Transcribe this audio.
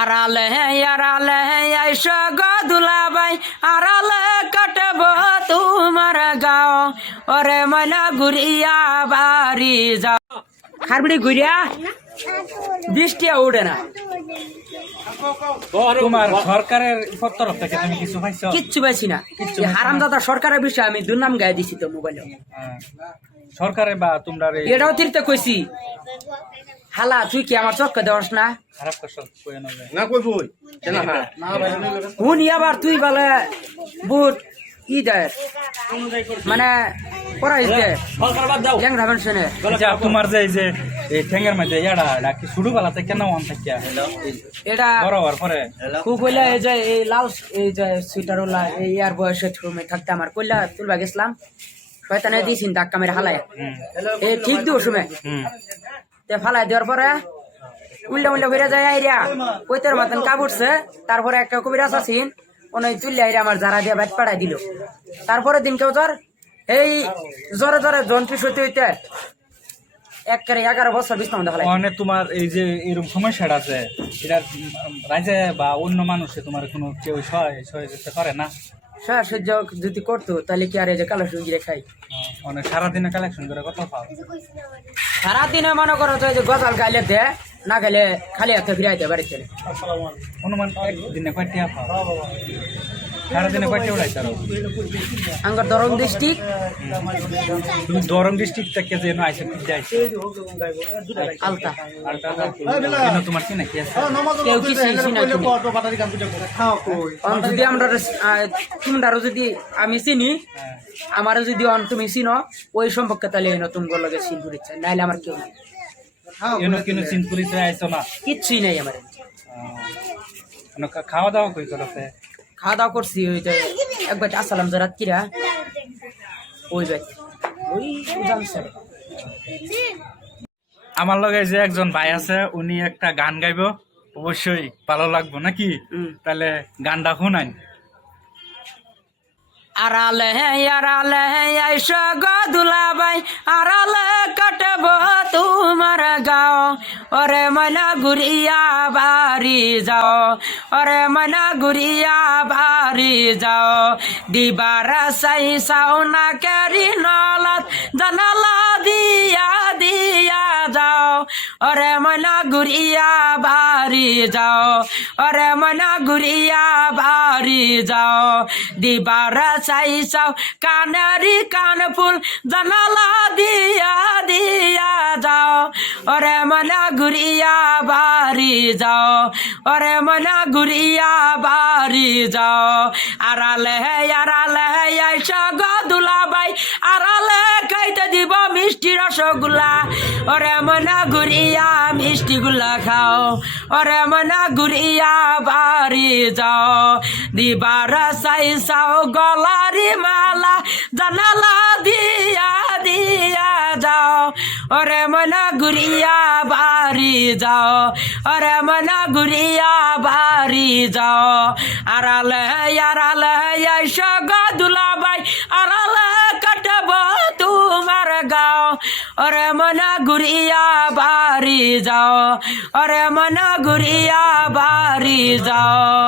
আড়ালে আড়ালে আইস গদুলাবাই আড়ালে কাটব তোমার গাও। ওরে ময়না ঘুরিয়া বাড়ি যাও। খারবিড়ি ঘুরিয়া? বৃষ্টিয়া উঠে না। তোমার সরকারের তরফ থেকে তুমি কিছু পাইছো? কিচ্ছু পাইছি না। হারাম দাদা সরকারের বিষয়ে আমি দুর্নাম গায়ে দিছি তো মোবাইলে। হ্যাঁ। সরকারে বা তোমরা এটাও তিরতে কইছি। হালা তুই কি আমার চক্কে দেওয়াস না? না কই বই হুন আবার তুই বলে বুট ই দেয় মানে পড়াইস দে। আচ্ছা, তোমার যে এই যে এই ঠেঙ্গের মধ্যে এটা কি শুরু বেলাতে কেন অন এটা বড় হওয়ার পরে। খুব কইলা এই যে এই লাল এই যে সুইটার ওলা এই ইয়ার বয়সে রুমে থাকতে আমার কইলা তুলবা গেছিলাম। শয়তানে দিয়েছিন ধাক্কা মেরে হালায়। এই ঠিক সময় হুম। তে ফালাই দেওয়ার পরে উল্টা উল্টা ফিরে যায় আইরিয়া কইতের মতন কাপড়ছে তারপরে একটা কবিরাজ আছিন ওই তুললে আইরিয়া আমার জারা দিয়ে বাইট পাড়াই দিল। তারপরে দিন কেউ জ্বর? এই জ্বরে জ্বরে যন্ত্রী সইতে হইতে এগারো বছর দেখালাই মানে তোমার এই যে এরকম সমস্যাটা আছে এটা রাইজে বা অন্য মানুষে তোমার কোনো কেউ সহায় সহযোগিতা করে না? সহ্য যদি করতো তাহলে কি আর এই যে কালো সঙ্গীরে খাই? মানে সারাদিনে কালেকশন করে কত পাও? সারাদিনে মনে করো তো যে গজাল গাইলে দে না গেলে খালি হাতে ফিরাইতে বাড়িতে অনুমান একদিনে কয়টা পাও? সারাদিনে কয়টা উড়াইতে পারো আঙ্গার দরং ডিস্ট্রিক্ট। তুমি দরং ডিস্ট্রিক্ট থেকে যে আইসে পিঠে আইসে আলতা। আর কেন তোমার কি নাকি আছে? কেউ কি চিনছি না তুমি যদি আমরা যদি আমি চিনি হ্যাঁ। আমারও যদি অন তুমি চিনো ওই সম্পর্কে তাহলে নতুন গোর লগে চিন করিচ্ছে নাইলে আমার কেউ নাই। কেন কেন আইসো না? কিচ্ছুই নাই আমার। খাওয়া দাওয়া কই করতে খাওয়া দাওয়া করছি ওই যে একবার আসসালাম যে রাত্রিরা ওই ভাই ওই আমার লগে যে একজন ভাই আছে উনি একটা গান গাইবো অবশ্যই ভালো লাগবো নাকি। তাহলে গানটা শুনাই আড়ালে আড়ালে আইস গদুলাবাই আড়ালে কাটব তোমার গাও ওরে মনা গুড়িয়া বাড়ি যাও। ওরে মনা গুড়িয়া বাড়ি যাও। দিবার সাই সাও না কেরি নলাত, জানালা দিয়া দিয়া যাও। ওরে মনা গুড়িয়া বাড়ি যাও। ওরে মনা গুড়িয়া বাড়ি যাও। দিবার চাই চাও কানারি কান ফুল, জানালা দিয়া দিয়া যাও, ওরে মনা গুড়িয়া বাড়ি যাও, ওরে মনা গুড়িয়া বাড়ি যাও। আড়ালে আড়ালে আইস গদুলাবাই আড়ালে খাইতে দিব মিষ্টি রসগোল্লা। ওরে মনা গুড়িয়া মিষ্টি গুলা খাও, ওরে মনা গুড়িয়া বাড়ি যাও। দিবার সাই সাও গলারি মালা, জানালা দিয়া ওরে মনা গুড়িয়া বাড়ি যাও ওরে মনা গুড়িয়া বাড়ি যাও আড়ালে আড়ালে আইস গদুলাবাই আড়ালে কাটব তোমার গাও ওরে মনা গুড়িয়া বাড়ি যাও ওরে মনা গুড়িয়া বাড়ি যাও